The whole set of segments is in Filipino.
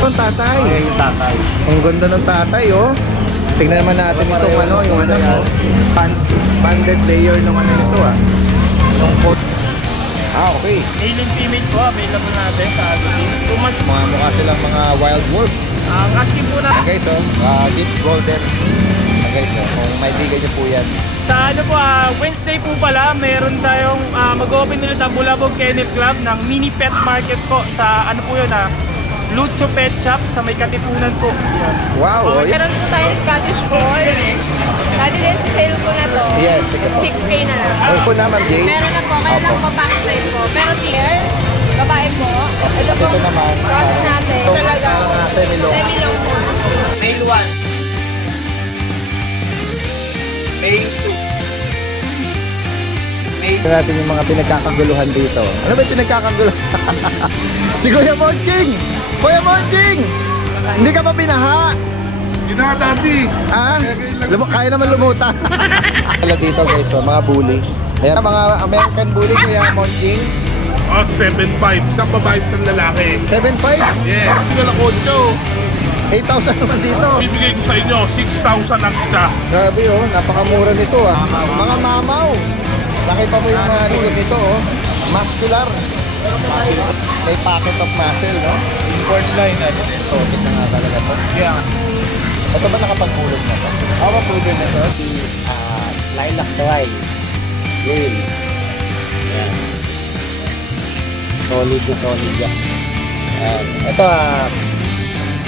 Ang tatay. Ayan yung tatay. Ang ganda ng tatay, oh. Tingnan naman natin itong ano, yung ano mo. Banded layer ng ano nito, ah. Yung coat. Ah, okay. Male and female po, available natin sa Agility. 2 months. Mga mukha silang mga wild wolf. Ang asking po na. Ayan guys, oh. Deep golden. Ayan guys, oh. Kung may bigay niyo po yan. Sa ano po, Wednesday po pala, meron tayong mag-open ulit ang Bulabog Kennel Club ng mini pet market po sa ano po yun, Lucho Pet Shop sa may Katipunan po. Yan. Wow, oh. Meron po tayong Scottish Fold. Residence sale po na to. Yes, sige po. 6K na lang. Ay po na, Ma'am Jane. Meron na po, kaya lang po pack size po. Pero tier, babae po. Ito po, Ito naman, cross natin. ito, Talaga, semi-long. semi-long po. Male 1. Male 2. Tignan natin yung mga pinagkakaguluhan dito. Ano ba yung pinagkakaguluhan? Si Kuya Monching! Kuya Monching! Hindi ka pa pinaha? Pinaha dati. Ha? Kaya naman lumuta. Wala dito guys, oh, mga bully. Ayan, mga American bully, Kuya Monching. 7.5. Isang babae, isang lalaki. 7.5? Yeah. Sige lang, Ocho. 8,000 naman dito. Bibigay ko sa inyo, 6,000 ang isa. Grabe oh, napakamura nito ah. Mga mamaw. Nakita mo yung mga likod nito oh. Muscular. May pocket of muscle, no? Import line natin. So, kita nga talaga to. Yeah. Ito ba nakapagpulog na to? Ako po din ito. Lilac Dry Whale. Ayan. Solid na solid yan. Ayan. Ito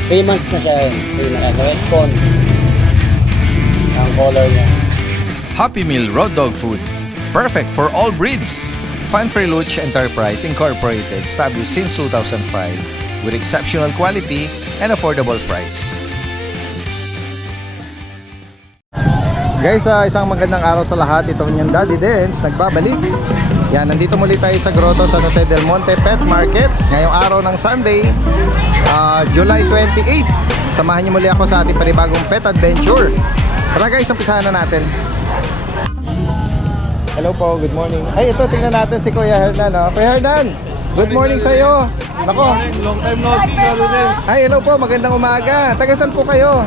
3 months na siya yun. Red Con. Ang color niya. Happy Meal Raw Dog Food. Perfect for all breeds. Fanfare Luch Enterprise Incorporated, established since 2005 with exceptional quality and affordable price. Guys, isang magandang araw sa lahat. Ito yung Daddy Dance, nagbabalik. Yan, nandito muli tayo sa Grotto San Jose del Monte Pet Market. Ngayong araw ng Sunday, July 28. Samahan niyo muli ako sa ating panibagong pet adventure. Tara guys, umpisahan na natin. Hello po, good morning. Ay, ito, tingnan natin si Kuya Hernan. Oh. Kuya Hernan, good morning sa iyo. Nako. Long time no see na rin. Ay, hello po, magandang umaga. Taga saan po kayo?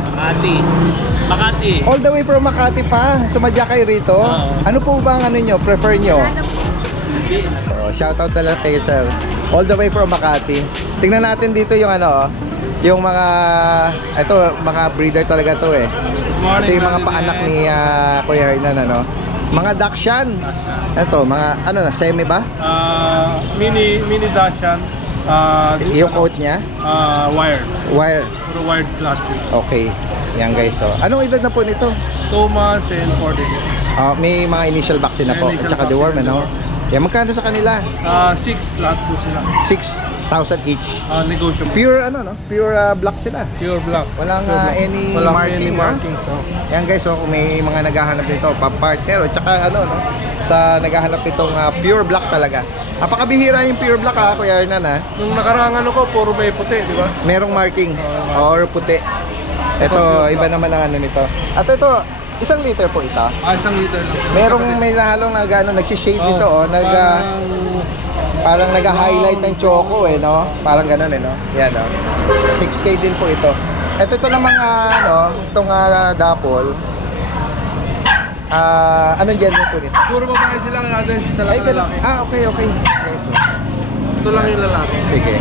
Makati. All the way from Makati pa. Sumadya kayo rito. Ano po ba ang ano nyo, prefer nyo? Oh, shoutout na lang kay sir. All the way from Makati. Tingnan natin dito yung ano, yung mga, ito, mga breeder talaga to eh. Ito yung mga paanak ni Kuya Hernan, ano. Mga Dachshund. Ito, mga ano na, semi ba? Mini Dachshund. Yung coat niya? Wired. Wire. Puro wired slots yun. Okay. Yan guys, so. Anong edad na po nito? 2 months and 4 days. May mga initial vaccine na po. At Initial saka deworm, vaccine, ano? Yan, magkano sa kanila? 6 slots po sila. 6,000 each. Negotiable. Pure ano, no? Pure black sila. Pure black. Walang Pure black. any Walang marking, any no? markings. Oh. Yan guys, so kung may mga naghahanap nito, pa-partner o tsaka ano, no? Sa naghahanap nitong pure black talaga. Napakabihira yung pure black ha, Kuya Hernan ha. Nung nakarang ano ko, puro may puti, di ba? Merong marking or puti. Ito, iba naman ang ano nito. At ito, 1 liter po ito. 1 liter lang. May nahalong nag-shade nito, oh, parang nag-highlight ng choco eh, no? Parang ganun eh, no? Yan, no? 6K din po ito. Ito namang, ano, itong dapol. Anong gender po nito? Puro babae sila natin sa Ay, ganun. lalaki. Okay, okay. Okay, so. Ito lang yung lalaki. Sige.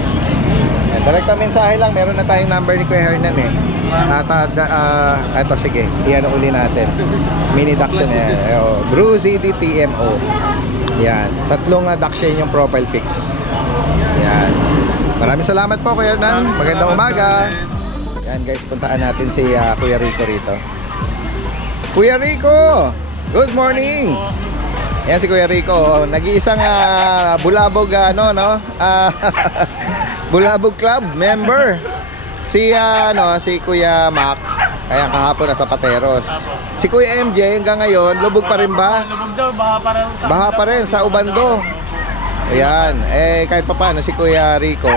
Direct mensahe lang, meron na tayong number ni Kuya Hernan eh. Ito, sige. Iyan uli natin. Mini Dachshund eh. Bruzy DTMO. Yan. 3 Dachshund yung profile pics. Yan. Maraming salamat po Kuya Hernan. Magandang umaga. Yan guys, puntaan natin si Kuya Rico rito. Kuya Rico! Good morning! Yan si Kuya Rico. Nag-iisang Bulabog ano, no? Bulabog Club member. Si si Kuya Mac, kaya kahapon nasa Pateros. Si Kuya MJ hanggang ngayon, lubog pa rin ba? Lubog daw, baha Baha pa rin sa Ubando. Ayan, kahit pa paano si Kuya Rico,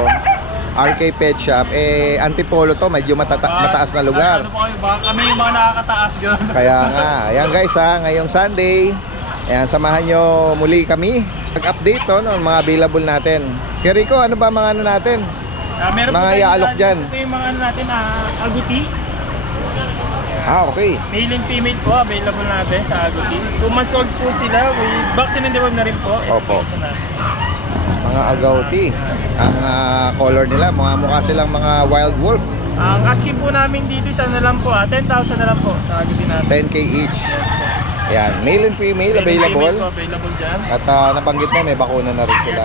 RK Pet Shop, Antipolo to, medyo mataas na lugar. Ano po kayo, baka kami yung mga nakakataas gano'n. Kaya nga, ayan guys ngayong Sunday, Ayan, samahan nyo muli kami. Mag-update to, no, mga available natin. Kaya Rico, ano ba mga ano natin? Meron Mga po tayong iaalok dyan. Ito yung mga ano natin, aguti. Okay. Male and female po, available natin sa aguti. 2 months old po sila, with vaccine and deworm na rin po. Opo. Mga agouti. Ang color nila, mga mukha silang mga wild wolf. Ang asking po namin dito is ano lang po, 10,000 na lang po sa aguti natin. 10k each. Ayan, male and female Male and female available. po, available dyan. At nabanggit mo, may bakuna na rin sila.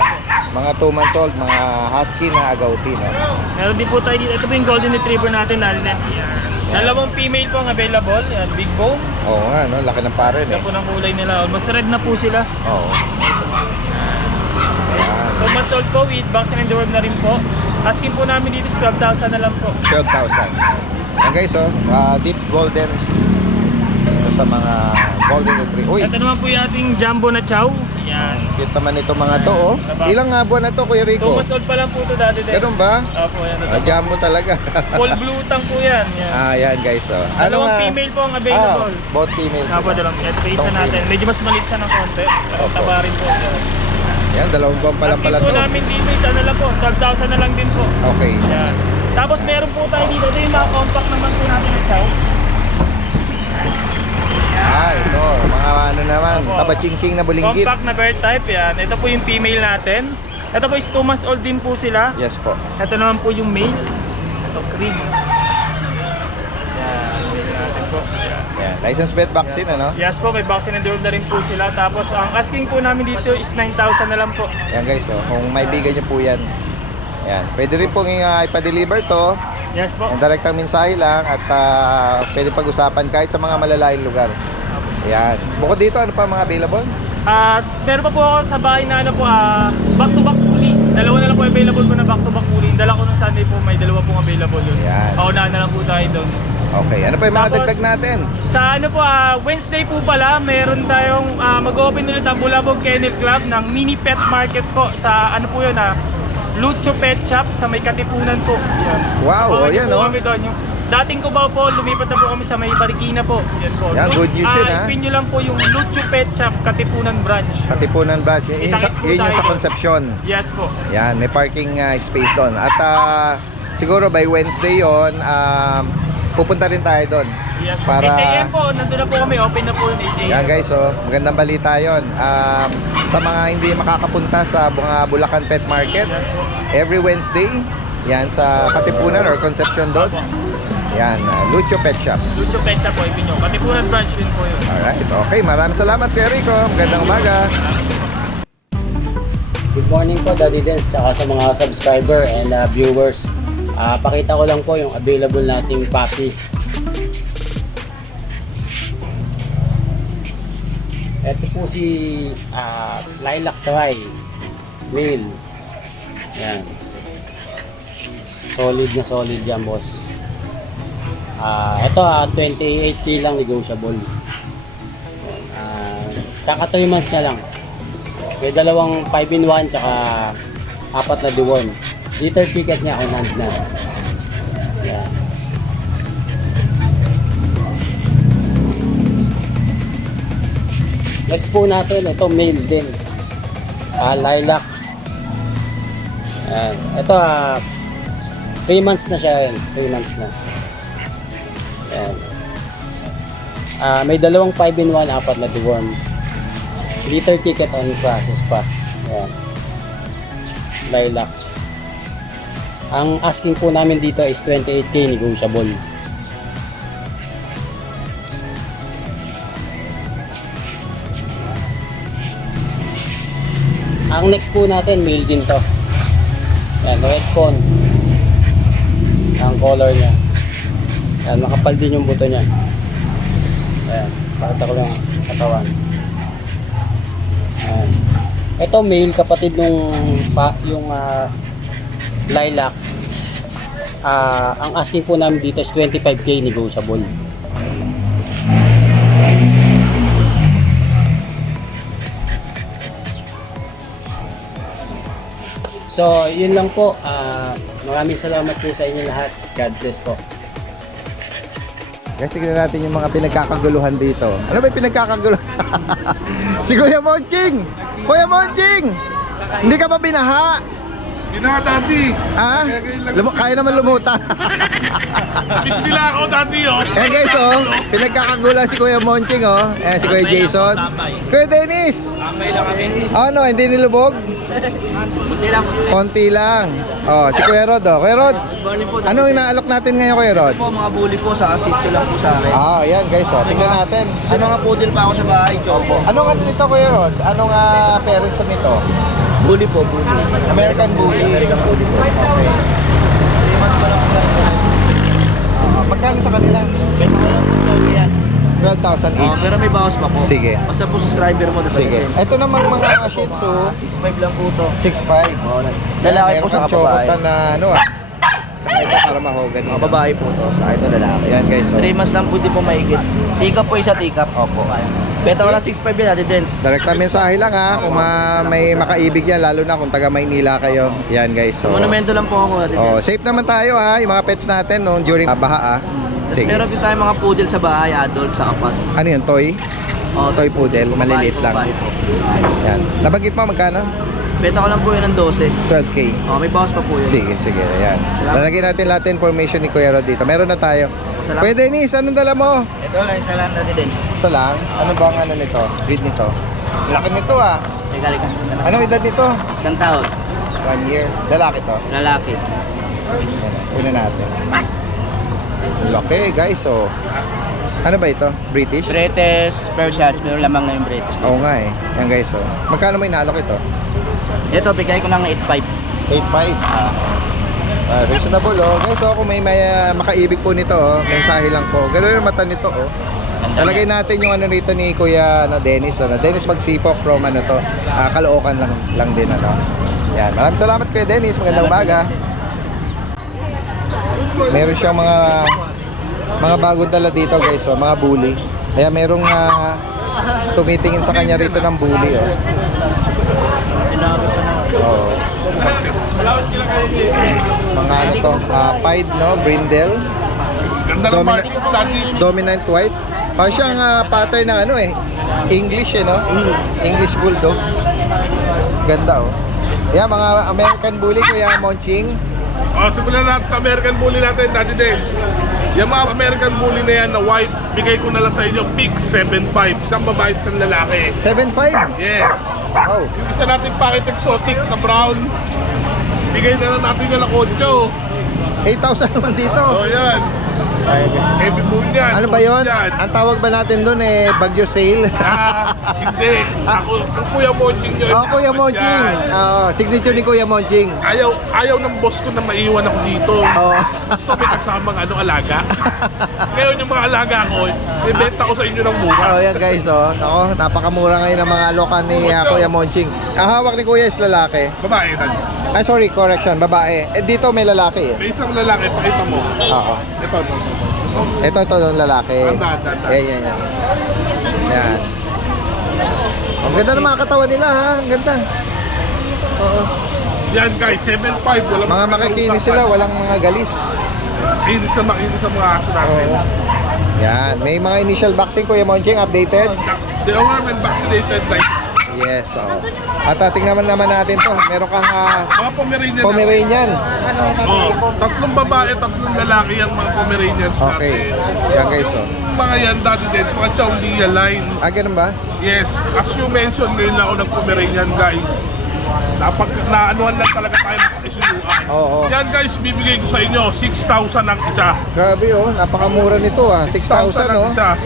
Mga 2 months old, mga husky na agouti, no? Meron din po tayo dito. Ito po yung golden retriever natin, Nalens. Yan. Dalawang female po ang available. Yan, big bone. Oo nga, no? Laki ng paren, Ito eh. po ng kulay nila. Almost red na po sila. Oo. Ayan, 2 months old po with vaccine and deworm na rin po. Asking po namin dito is 12,000 na lang po. 12,000. Ayan guys, oh. Deep golden. Ito sa mga golden retriever. Uy, Ito naman po yung ating jumbo na chow. Yan. cute naman ito mga to, oh. Ilang nga buwan na to, Kuya 2 Rico? months old pa lang po ito dati din. Ganun ba? Opo, yan. Jumbo talaga. Full blue tang po yan. Yan. Yan guys, oh. Dalawang female po ang available. Both female. Opo, dalawang. Ito yung isa Itong natin. Medyo mas maliit siya ng konti. Pero Opo. taba rin po. Yan, 2 buwan pa lang Asking pala po to. namin dito is ano lang po, 12,000 na lang din po. Okay. Yan. Tapos meron po tayo dito. Ito yung mga compact naman po natin ng chow. Ito. Mga ano naman, Opo. taba-ching-ching na bulinggit. Compact na bird type. Yan. Ito po yung female natin. Ito po is 2 months old din po sila. Yes po. Ito naman po yung male. Ito cream. Yan. Male natin po. Yan. Yan. License plate vaccine, ano? Yes po, may vaccine and deworm na rin po sila. Tapos ang asking po namin dito is 9,000 na lang po. Yan guys, oh. Kung may bigay nyo po yan. Yan. Pwede rin pong ipa-deliver to. Yes po. Yung direktang mensahe lang at pwede pag-usapan kahit sa mga malalayong lugar. Yan. Bukod dito, ano pa mga available? Meron pa po ako sa bahay na ano po, back-to-back uli. Dalawa na lang po available ko na back-to-back uli. Dala ko nung Sunday po, may dalawa pong available yun. Yan. Paunahan na lang po tayo doon. Okay. Ano pa yung mga Tapos, dagdag natin? Sa ano po, Wednesday po pala, meron tayong mag-open ulit ang Bulabog Kennel Club ng mini pet market po sa ano po yun, Lucho Pet Shop sa may Katipunan po. Yan. Wow, Bawal yan, po oh. kami doon. Yung dating Cubao po, lumipat na po kami sa may Marikina po. Yan po. Yan, good news yun, I-pin nyo lang po yung Lucho Pet Shop Katipunan branch. Katipunan Branch. Yun yung Kita-kits po sa tayo. Concepcion. Yes po. Yan, may parking space doon. At siguro by Wednesday yon, pupunta rin tayo doon. Yes po. Para 8 AM po, nandun na po kami. Open na po yung 8 AM. yan guys, oh, magandang balita yon. Sa mga hindi makakapunta sa mga Bulacan Pet Market, Yes po. every Wednesday, yan sa Katipunan or Concepcion 2. Yan, Lucho Pet Shop. Lucho Pet Shop po, ipin nyo. Katipunan branch yun po yun. Alright, okay. Maraming salamat Kuya Rico. Magandang umaga. Good morning po, Daddy Dens, tsaka sa mga subscriber and viewers. Pakita ko lang po yung available nating puppy. Ito po si Lilac Try, male. Yan. Solid na solid yan, boss. Ito 28K lang, negotiable. Kaka 3 months na lang. May dalawang 5-in-1 tsaka 4 na deworm. Liter ticket niya on hand na. Yan. Next po natin, ito male din. Lilac. Yan. Ito 3 months na siya yun. 3 months na. Yan. May dalawang 5-in-1, 4 na deworm. Liter ticket on process pa. Yan. Lilac. Ang asking po namin dito is 28K, negotiable. Ang next po natin, male din to. Yan, red fawn. Ang color niya. Yan, makapal din yung buto niya. Ayan, pakita ko lang ang katawan. Ayan. Ito male, kapatid nung yung lilac. Ang asking po namin dito is 25K, negotiable. So, yun lang po. Maraming salamat po sa inyo lahat. God bless po. Guys, tignan natin yung mga pinagkakaguluhan dito. Ano ba yung pinagkakaguluhan? Si Kuya Monching! Kuya Monching! Hindi ka ba binaha? Binaha, Daddy. Ha? Kaya naman lumutang. Miss nila ako, Daddy, oh. Eh guys, oh, pinagkakagulan si Kuya Monching, oh. Eh, si Kuya Jason. Kuya Dennis! Ano, hindi nilubog? Konti lang. Oh, si Kuya Rod, oh. Kuya Rod, ano inaalok natin ngayon, Kuya Rod? Po, mga bully po sa asitso lang po sa akin. Ah, ayan guys, oh. Tingnan natin. Sa mga poodle pa ako sa bahay, chopo. Anong ano nito, Kuya Rod? Anong parents nito? Bully po, bully. American Bully. American bully po. Okay. Magkano sa kanila? May mga lang po yan. 12,000 each. Pero may bawas pa po. Sige. Basta po subscriber mo. Sige. Ito namang mga Shih Tzu, 6'5 lang po to. 6'5". Oh, lalaki po sa babae. Meron na ano ah. Tsaka ito para mahogan. Oh, babae po to. Sa ito lalaki. Ayan guys. So, 3 months lang po di po maigit. Tikap po isa tikap. Opo. Beta wala 6'5 yan, Ate Dens. direkta mensahe lang ha kung may makaibig yan, lalo na kung taga Maynila kayo. Yan guys. So, Monumento lang po ako, Ate oh, Dens. safe naman tayo ha, yung mga pets natin no, during baha ah. Tapos Sige. meron po tayo mga poodle sa bahay, adult sa kapat. Ano yun, toy? Oh, Toy poodle, maliliit lang. Babae po. Yan. Nabanggit mo magkano? Beta ko lang po yun ng 12. 12K. Oh, may bawas pa po yun. Sige, sige. Ayan. Lalagyan natin lahat ng information ni Kuya Rod dito. Meron na tayo. Salamat. Kuya Dennis, anong dala mo? Ito lang, isa lang natin din. Isa lang? Ano ba ang ano nito? Breed nito? Laki nito ah. Teka, teka. Anong edad nito? Isang taon. 1 year. Lalaki to. Lalaki. Yan. Una natin. Laki guys. So, ano ba ito? British? British, Persian, pero lamang na yung British. Oo nga eh. Yan guys. So, magkano may naalok ito? Ito, bigay ko ng 8.5. 8.5. Reasonable oh. Guys, so kung may makaibig po nito oh, mensahe lang po. Ganda yung mata nito oh. Talagay natin yung ano rito ni Kuya Dennis. Dennis Magsipok from ano to, Caloocan lang din ano. Yan. Maraming salamat Kuya Dennis. Magandang umaga. Meron siyang mga bagong dala dito guys, oh, mga bully. Kaya merong tumitingin sa kanya rito ng bully oh. Oh. Mga ano to, pied no, brindle, Ganda ng markings, Daddy. dominant white. Parang siyang pattern ng ano eh, English eh no, English bulldog. Ganda oh. Yeah, mga American bully Kuya Monching. Simulan natin sa American Bully natin, Daddy Dens. Yung mga American Bully na yan na white, bigay ko na lang sa inyo, pick 7.5. Isang babae at isang lalaki. 7.5. Yes. Oh. Yung isa natin packet exotic na brown, bigay na lang natin yung 8. 8,000 naman dito. So yan, Ay, heavy moon yan. ano ba solid 'yon? yan. Ang tawag ba natin doon eh Bagyo Sale? Hindi. Ako, ang Kuya Monching nyo. Oh, Kuya Monching. Oo, signature ni Kuya Monching. Ayaw ng boss ko na maiwan ako dito. Oo. Gusto may kasamang alaga. Ngayon yung mga alaga ko, ibenta ko sa inyo ng mura. Oh, yan guys, oh. Nako, napakamura ngayon ng mga alokan ni Kuya Monching. Ang hawak ni Kuya is lalaki. Babae, Daddy. Ay, sorry, correction, babae. Eh, dito may lalaki eh. May isang lalaki, pakita mo. Oo. Ito. Ito lalaki. Tanda. Yan. Yan. Ang ganda ng mga katawan nila ha. Ang ganda. Yan guys, 7.5. Walang Mga makikinis sila, walang mga galis. Kinis na makinis sa mga aso natin. Oo. Yan. May mga initial vaccine Kuya Monching updated. They are men vaccinated like Yes, oo. At tingnan naman natin to. Meron kang mga Pomeranian. Pomeranian. Tatlong babae, tatlong lalaki yung mga Pomeranians Okay. natin. Yan guys, oh. Mga yan, Daddy Dens, mga Chowlia line. Ganun ba? Yes, as you mentioned, ngayon lang ako ng Pomeranian guys. Naanuhan lang talaga tayo ng isuluan. Oo. Yan guys, bibigay ko sa inyo, 6,000 ang isa. Grabe oh, napakamura nito ah. 6,000 ang oh. isa.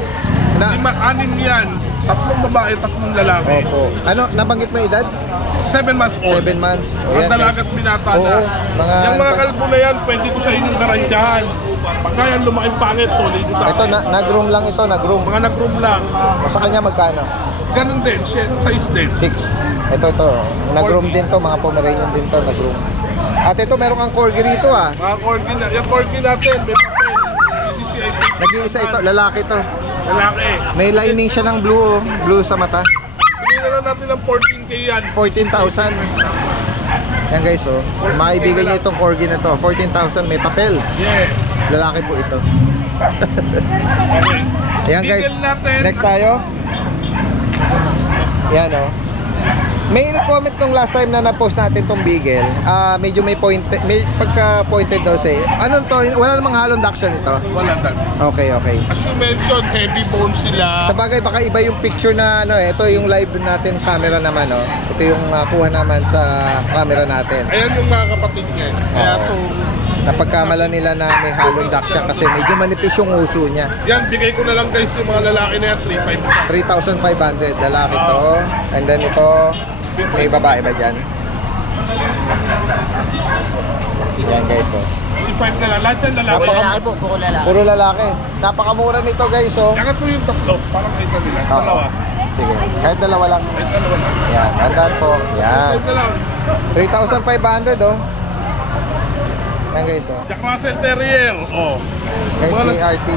Na- 6 yan. Tatlong babae, tatlong lalaki. Opo. Ano, nabanggit mo edad? 7 months old. 7 months. Mga Ayan, dalagat binata Oo, na. mga- Yung mga kalbo na yan, pwede ko sa inyong garantyahan. Pagka yan lumaking pangit, solid ko sa Ito, akin. nag-room lang ito, nag-room. Mga nag-room lang. Sa kanya magkano? Ganun din, size din. 6. Ito. Nag-room din to, mga Pomeranian din to, nag-room. At ito, meron kang corgi rito ah. Mga corgi na. Yung corgi natin, may papel. PCCI. Nag-iisa ito, lalaki to. Lalaki. May lining siya ng blue oh, blue sa mata. Hindi na lang natin ng 14K yan. 14,000. Yan guys oh. Maibigan niyo itong corgi na to. 14,000, may papel. Yes. Lalaki po ito. Okay. Ayan guys. Bigyan natin. Next tayo. Yan o. May comment nung last time na na-post natin tong Beagle. Medyo may pagka-pointed daw siya. Ano to? Wala namang halong duction ito. Wala dad. Okay. As you mentioned, heavy bone sila. Sa bagay, baka iba yung picture na ano eh. Ito yung live natin camera naman, no? Ito yung kuha naman sa camera natin. Ayan yung mga kapatid niya. Kaya Oo. so, Napagkamala nila na may halong duction kasi medyo manipis yung uso niya. yan, bigay ko na lang guys yung mga lalaki na yan, 3,500. 3,500. Lalaki to. And then ito, may babae ba dyan? Yan guys, oh. 3,500 na lang. Lahat yan lalaki. Puro lalaki. Napakamura nito guys, oh. Yan po yung tatlo, para makita nila. Oo. Dalawa. Sige, kahit dalawa lang. Kahit dalawa lang. Yan, tandaan po. Yan. 5 na lang. 3,500, oh. Yan guys, oh. Jack Russell Terrier. Oh. Guys, Mga, JRT.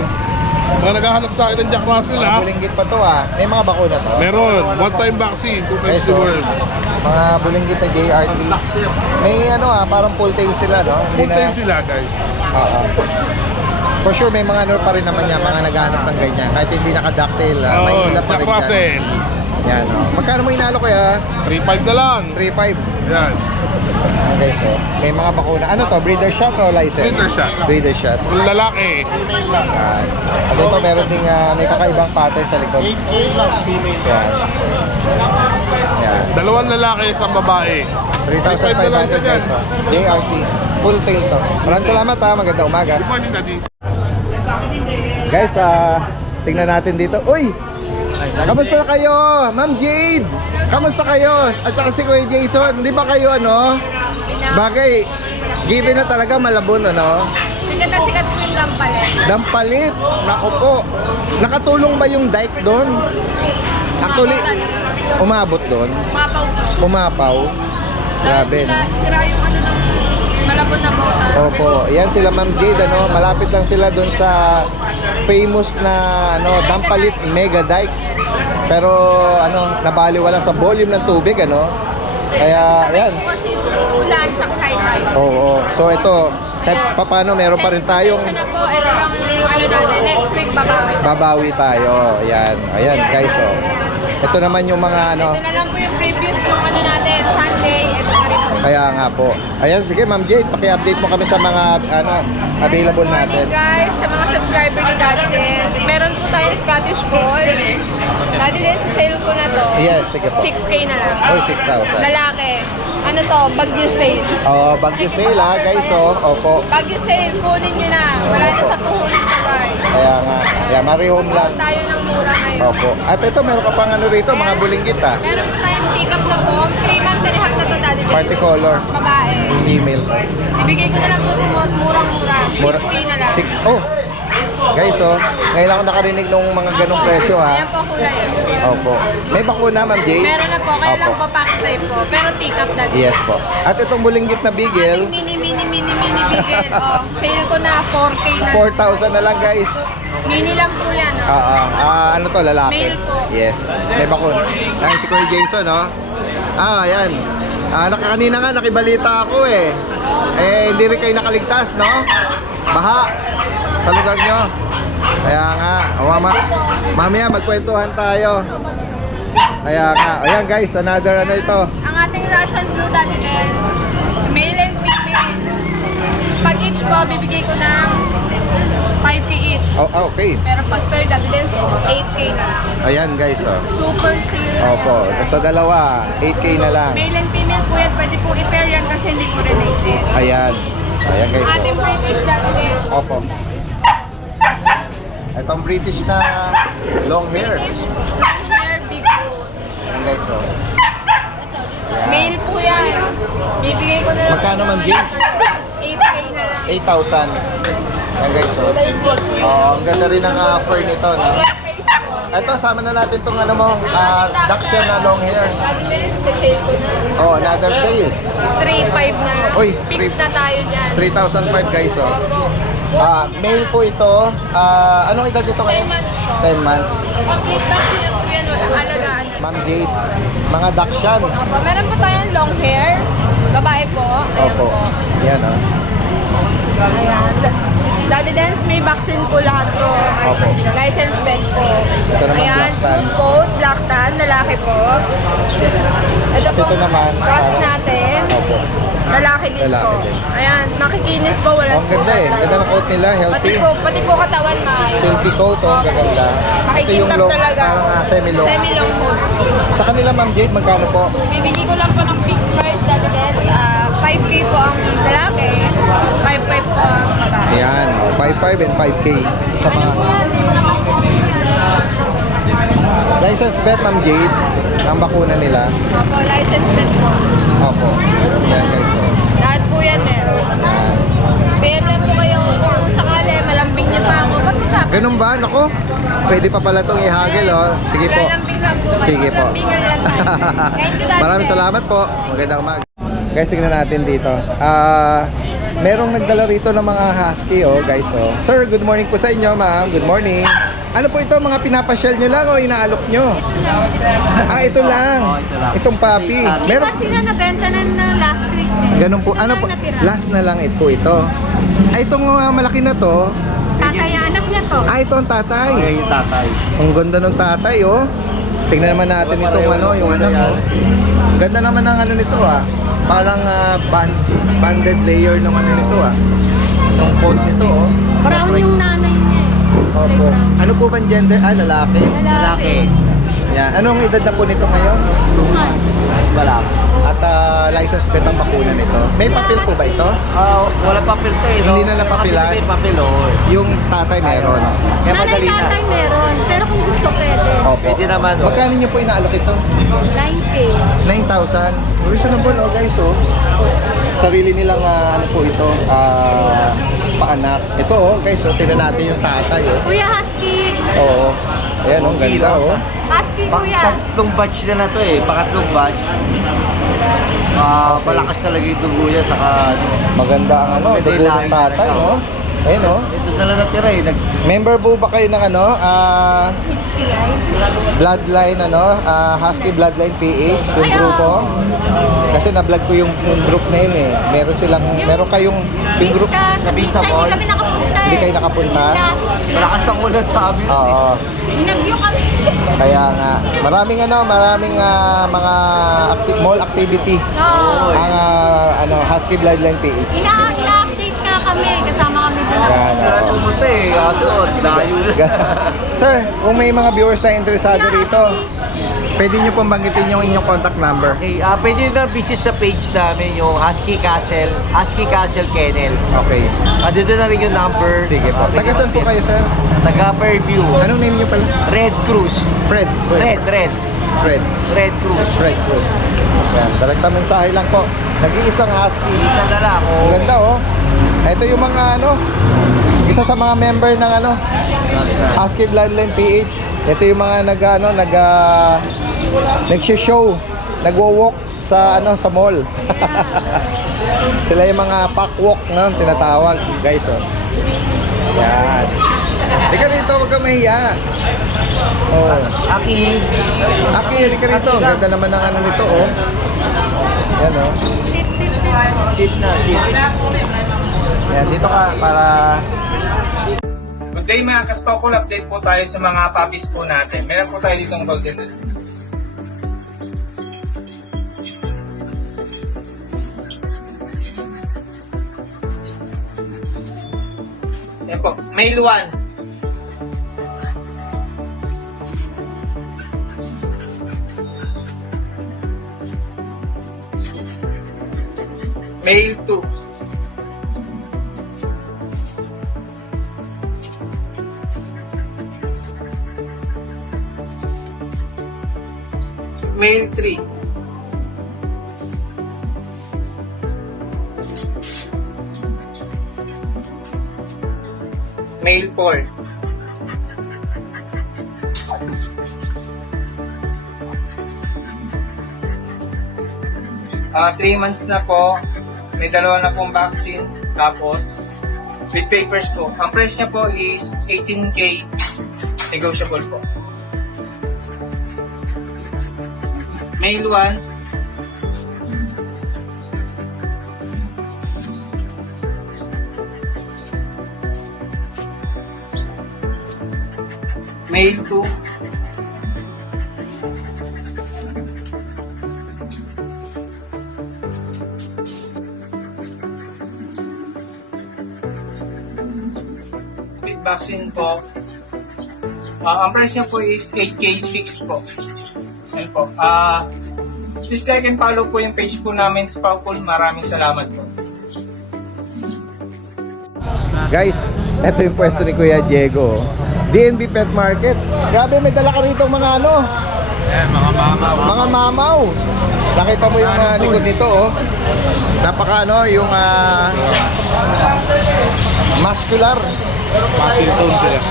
mga naghahanap sa akin ng Jack Russell ha. Bulinggit pa to, ah. May mga bakuna to. Meron. One time vaccine, 2 times Guys, the oh. world. Mga bulinggit na JRT. May ano, ah, parang full tail sila, no? Full time sila guys. Oo. For sure, may mga ano pa rin naman yan, mga naghahanap ng ganyan. Kahit hindi naka-ducktail, Oo, may ilan pa Jack rin yan. Russell. Yan, oh. Magkano mo inalo kaya? 3,500 na lang. 3,500. Yan. Okay, so, may mga bakuna. Ano to? Breeder shot o license? Breeder shot. Breeder shot. Yung lalaki. Yan. At ito, meron ding may kakaibang pattern sa likod. Yan. Yan. Dalawang lalaki, isang babae. 3,500 guys, oh. JRT. Full tail to. Maraming salamat ha. Maganda umaga. Good morning, Daddy. Guys, tingnan natin dito. Uy! Kamusta kayo? Ma'am Jade! Kamusta kayo? At saka si Kuya Jason, di ba kayo ano? Bagay, given na talaga malabon ano? Sikat na sikat po yung lampalit. Dampalit! Naku po! Nakatulong ba yung dike doon? Actually, umabot doon? Mapaw po. Umapaw? Grabe, no? Sira yung ano ng malabon na motor. Opo, yan sila Ma'am Jade, ano, malapit lang sila doon sa famous na ano, Dampalit Mega Dike. Pero ano, nabaliwala sa volume ng tubig, ano. Kaya yan. Kasi ulan sa high. Oo. So ito, kahit paano meron pa rin tayong Ito na po, ito lang yung ano natin. Next week babawi. babawi tayo. Ayan. Ayan guys, oh. Ito naman yung mga ano, Ito na lang po yung previous nung ano natin, Sunday. Ito na rin po. kaya nga po. Ayan, sige Ma'am Jade, paki-update mo kami sa mga ano, available natin. Guys, sa mga subscriber ni Daddy Dance, meron po tayong Scottish Fold. Daddy Dance, sale ko na to. Yes, sige po. 6K na lang. Oy, 6,000. Lalaki. Ano to? Bagyo sale. Oh, Baguio sale ha, guys, oh. Opo. Bagyo sale, kunin nyo na. Wala na sa tuhulin sa bar. Kaya nga. Yeah, marihome lang. Tayo ng mura ngayon. Opo. At ito, meron ka pang ano rito, mga bulinggit ha. Meron po tayong pick-up na po. 3 months and a half na to, Daddy Dance. Party color. Babae. Email. Ibigay ko na lang po ito murang-mura. 6K na lang. 6. Oh. Guys, oh. Ngayon ako nakarinig ng mga ganong presyo ha. Ayan po kulay. Opo. May bakuna, Ma'am Jade? Meron na po. Kaya lang Opo. po pack type po. Pero pick-up na. Yes po. At itong bulinggit na bigel, Mini bigel. Oh, sale ko na 4K na. 4,000 na lang guys. Mini lang po yan. Oh. Ano to, lalaki? Male po. Yes. May bakuna. Ayan si Kuya Jason, no? Ayan. Kanina nga, nakibalita ako eh. Hindi rin kayo nakaligtas, no? Baha sa lugar nyo. Kaya nga, mamaya magkwentuhan tayo. Kaya nga, ayan guys, another ano ito. Ang ating Russian Blue Daddy Dance, male and female. Pag each po, bibigay ko ng 5K each. Okay. Pero pag per Daddy Dance, 8K na lang. Ayan guys, oh. Super sale. Opo, sa dalawa, 8K na lang. Male and female po yan, pwede po i-pair yan kasi hindi po related. Ayan. Ayan guys, Ang ating oh. British Daddy Dance, Opo. Itong British na long hair. British, long hair, big boot. Ayan guys, oh. Male po yan. Bibigay ko na lang. Magkano, Ma'am Jade? 8K na lang. 8,000. Ayan guys, oh. Ang ganda rin ng fur nito, no? Face po. Ito, sama na natin itong ano mo, Daksha na long hair. Daddy Dance, sa sale ko na. Oh, another sale. 3.5 na lang. Uy, Fix na tayo dyan. 3,005 guys, oh. Male po ito. Anong edad dito kayo? 10 months po. 10 months. Complete vaccine po yan. Alagaan. Ma'am Jade, mga Dakshan. Opo, meron po tayong long hair. Babae po. Ayan Opo. po. Yan, oh. Ayan. Daddy Dance, may vaccine po lahat to. Opo. License pet po. Ito naman, Ayan, Black Tan. smooth coat, black tan, lalaki po. Ito po, Ito naman, cross parang- natin. Opo. Lalaki din Lalaki po. din. Ayan, makikinis po, wala Ang ganda eh. Ganda ng coat nila, healthy. Pati po katawan maayos. Silky coat, oh, ang gaganda. Ito yung Makikintap long, talaga. parang semi-long. Semi-long coat. Sa kanila, Ma'am Jade, magkano po? Bibigay ko lang po ng fixed price, Daddy Dance. 5K po ang lalaki, 5.5 po ang babae. Ayan, 5.5 and 5K. Sa Ano mga po yan? license vet, Ma'am Jade, ang bakuna nila. Opo, license pet po. Opo. Ayan guys, oh. Lahat po yan meron. Ayan. PM lang po kayo kung sakali, malambing niyo pa ako. Ba't sa akin? Ganun ba? Nako, pwede pa pala itong ihagil, oh. Sige po. Lalambing lang po kayo. Sige po. Lambingan lang tayo. Thank you, Daddy Maraming Dance. salamat po. Magandang umaga. Guys, tingnan natin dito. Merong nagdala rito ng mga husky, oh, guys, oh. Sir, good morning po sa inyo, ma'am. Good morning. Ano po ito? Mga pinapasyal nyo lang o inaalok nyo? Ito lang. Itong puppy. Meron, sila nabenta na last week. ganun po. Ano po? Last na lang ito. Itong malaki na to. Tatay, anak niya to. Ito ang tatay. yung tatay. Ang ganda ng tatay, oh. Tingnan naman natin itong ano, yung anak mo. Ganda naman ng ano nito, ah. Parang banded layer ng ano nito, ah. Yung coat nito, oh. Brown yung nanay niya eh. Opo. Ano po bang gender? Lalaki. Lalaki. Yan. Anong edad na po nito ngayon? 2 months. Wala. At license plate ang bakuna nito. May papel po ba ito? Wala papel to eh. Hindi na napapilan? Kasi may papel oh. Yung tatay meron. Kaya madali na. Tatay meron. Pero kung gusto pwede. Opo. Pwede naman, oh. Magkano niyo po inaalok ito? 9K. 9,000. Reasonable, oh guys, oh. Sarili nilang ano po ito, paanak. Ito, oh guys, oh, tingnan natin yung tatay, oh. Kuya Husky. Oo. Ayan, oh, ganda, oh. Husky kuya. Pangatlong batch na to eh. Pangatlong batch. Malakas talaga yung dugo niya. Saka Maganda ang ano, Pwede dugo ng lang, tatay, no? Ayan, oh. ito na lang natira eh. Member po ba kayo ng ano, Bloodline, ano, Husky Bloodline PH, yung grupo? Kasi na-vlog ko yung group na yun eh. Meron kayong yung group. Sa Vista, hindi kami nakapunta eh. Hindi kayo nakapunta? Malakas ang ulan sa amin. Oo. Inagyo kami. Kaya nga, maraming mga mall activity Oo. ang ano, Husky Bloodline PH. Ina-update ka kami. Kasama kami doon. Yan, oo. Pumunta eh. Kaso, layo na. Sir, kung may mga viewers na interesado rito, pwede nyo pong banggitin yung inyong contact number. Okay, pwede na visit sa page namin yung Husky Castle Kennel. Okay. Dito na rin yung number. Sige po. Taga saan po kayo, sir? Taga Fairview. Anong name nyo pala? Red Cruz. Fred. Red Fred. Cruz. Fred Cruz. Yan, direkta mensahe lang po. Nag-iisang husky. Isa na lang. Ang Oh. ganda, oh. Ito yung mga ano, isa sa mga member ng ano, Husky Bloodline PH. Ito yung mga nag-show, nagwo-walk sa ano, sa mall. Sila yung mga pack walk, no, tinatawag, guys, oh. Yan. Halika rito, huwag kang mahiya. Oh. Aki. Aki, halika rito. Ang ganda naman ng ano nito, oh. Yan, oh. Shit na. Yan, dito ka para... Good day mga kaspokol, update po tayo sa mga puppies po natin. Meron po tayo ditong golden retriever. Yan po, male 1. Male 2. Male 3. Male 4. Ah, 3 months na po. May dalawa na pong vaccine. Tapos, with papers po. Ang price niya po is 18K. Negotiable po. Male 1. Male 2. With vaccine po. Ang price niya po is 8K fixed po. Yan po. Please like and follow po yung page po namin sa Paupol. Maraming salamat po. Guys, eto yung pwesto ni Kuya Diego. DNB Pet Market. Grabe, may dala ka rito mga ano. Mga mamaw. Mga mamaw. Nakita mo yung likod nito, oh. Napaka ano, yung muscular. Muscle tone sila.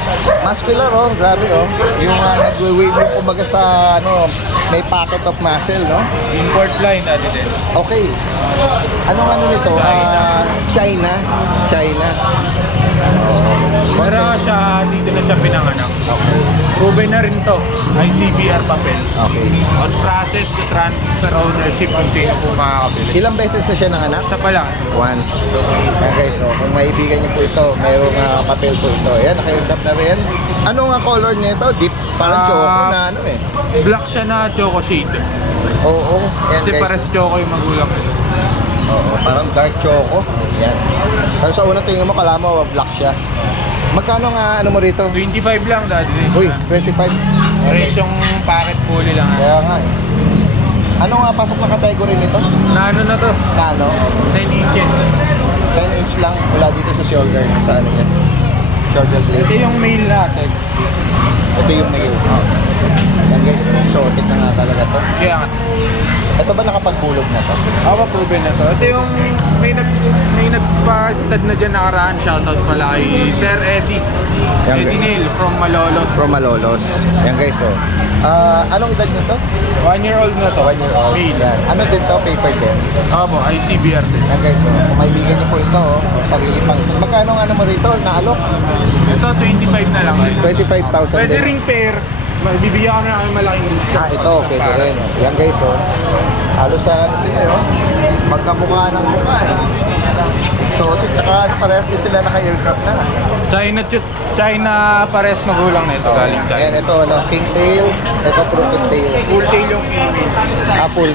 Muscular, oh. Grabe, oh. Yung nagwe-wave yung kumbaga sa ano, may packet of muscle, no? Import line natin din. Okay. Anong ano nito? China. China. Pero siya, dito na siya pinanganak. Proven na rin to. ICBR papel. Okay. On process to transfer ownership kung sino po makakabili. Ilang beses na siya nanganak? Isa pa lang. Once. Ayan guys, so kung maibigan niyo po ito, mayroong papel po ito. Ayan, naka-indap na rin. Ano nga color niya ito? Deep, parang choco na ano eh. Black siya na choco shade. Oo, ayan Kasi guys. pares choco yung magulang. Oo, parang dark choco. Ayan. Pero sa unang tingin mo, kala mo black siya. Magkano nga ano mo rito? 25 lang dati. Uy, 25. Pares yung packet fully lang. Kaya nga eh. Ano nga pasok na category nito? Nano na to? Nano? 10 inches. 10 inch lang mula dito sa shoulder. Sa ano yan? Shoulder Ito blade. yung male natin. Ito yung male. Yan guys, exotic na nga talaga to. Kaya nga. Ito ba nakapagpulog na to? Proven na to. Ito yung may nagpa-stud na dyan nakaraan. Shoutout pala kay Sir Eddie. Yan, Eddie guys. Neil from Malolos. From Malolos. Yan guys, oh. Anong edad nito? 1 year old na to. 1 year old. Male. Yan. Ano din to? Paper din. ICBR din. Yan guys, oh. Kung maibigan niyo po ito, oh. Sarili pang isang. Magkano ang ano mo rito? Naalok? Ito 25 na lang. 25,000 Pwede din. ring pair. Bibigyan ka na kami malaking discount. Ito, pwede rin. Yan guys, oh. Halos sa ano sila, oh. Magkamukha ng mukha, eh. Exotic, tsaka parehas din sila naka-aircraft na. China pares magulang na ito. Galing China. Ayan, ito, ano, king tail. Ito, crooked tail. Full tail yung female. Full,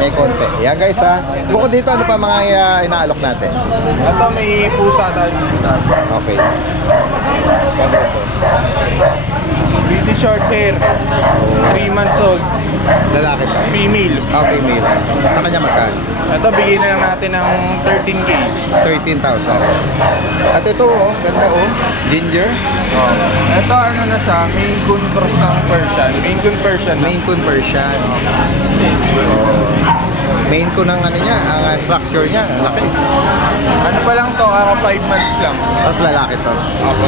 may konti. Yan guys, ha. Bukod dito, ano pa mga inaalok natin? Ito may pusa tayo dito. Okay. Yan guys, oh. British short hair. 3 months old. Lalaki to. Female. Female. Sa kanya magkano? Ito bigyan na lang natin ng 13K. 13,000. At ito, oh, ganda, oh. Ginger. Ito ano na siya, Maine Coon cross ng Persian. Maine Coon Persian. Maine Coon Persian. Maine Coon ang ano niya, ang structure niya, laki. Ano pa lang to, 5 months lang. Tapos lalaki to.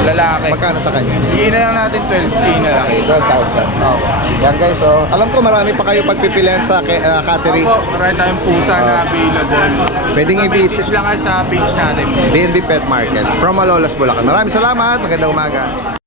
Lalaki. Magkano sa kanya? Bigyan na lang natin 12K na lang. 12,000. Yan guys, oh. Alam ko marami pa kayo pagpipilian sa cattery. Marami tayong pusa na available. Pwedeng i-visit Message lang kayo sa page natin. DNB Pet Market from Malolos, Bulacan. Maraming salamat. Magandang umaga.